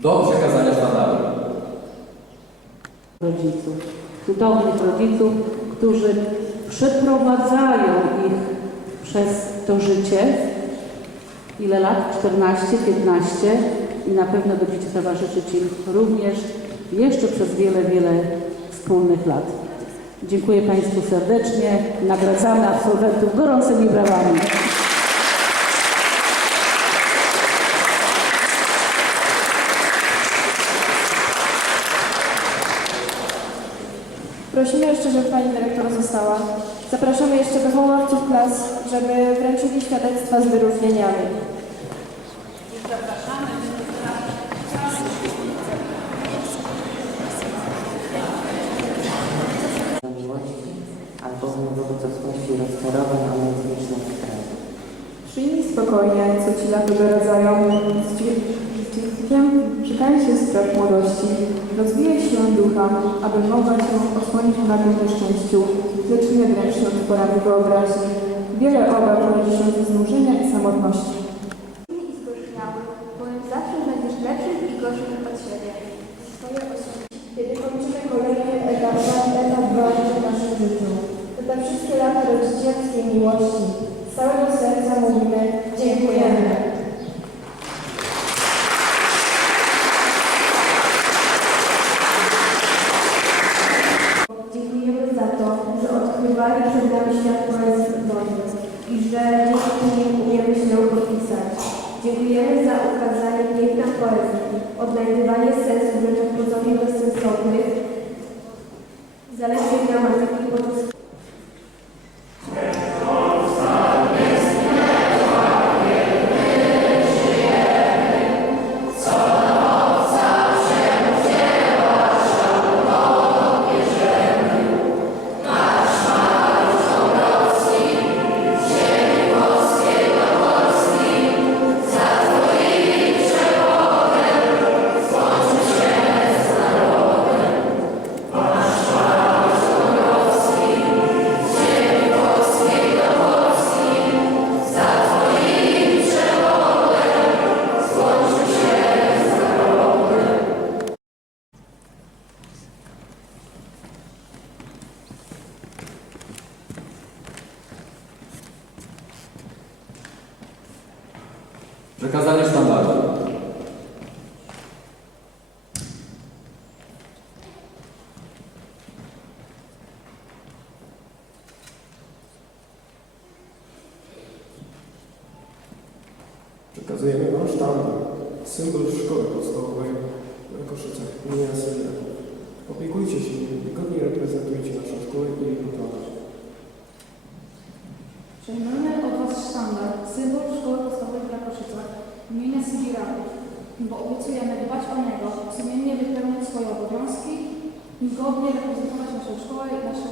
do przekazania sztandaru. rodziców, cudownych rodziców, którzy przeprowadzają ich przez to życie. Ile lat? 14, 15 i na pewno będziecie towarzyszyć im również jeszcze przez wiele, wiele wspólnych lat. Dziękuję Państwu serdecznie. Nagradzamy absolwentów gorącymi brawami. Prosimy jeszcze, żeby Pani Dyrektor została. Zapraszamy jeszcze wychowawców klas, żeby wręczyli świadectwa z wyróżnieniami. albowiem wobec rozczarowań. Przyjmij spokojnie, co Ci lata doradzają. Z dźwiękiem czekaj się strach młodości. Rozwijaj siłę ducha, aby mogła Cię osłonić w nagłym nieszczęściu, lecz nie dręcz się od porady wyobraźni. Wiele obaw rodzi się znużenia i samotności. i zgorzniały, bowiem zawsze będziesz lepszym i gorszym od siebie. Swoje osoby. Kiedy kończymy kolejny etap, etap ważny w naszym życiu, to te wszystkie lata rodzicielskiej miłości, z całego serca mówimy dziękujemy. Dziękujemy za to, że odkrywali przed nami świat poezji Bożej i że dzięki nim umiemy się podpisać. Dziękujemy za ukazanie piękna poezji, odnajdywanie sensu w rzeczach Przekazanie sztandaru. Przekazujemy Wam sztandar, symbol szkoły podstawowej na Koszycach imienia Sylwia. Opiekujcie się nim i godnie reprezentujcie naszą szkołę i jej patronat. Bo obiecujemy dbać o niego, sumiennie wypełniać swoje obowiązki i godnie reprezentować naszą szkołę i patrona.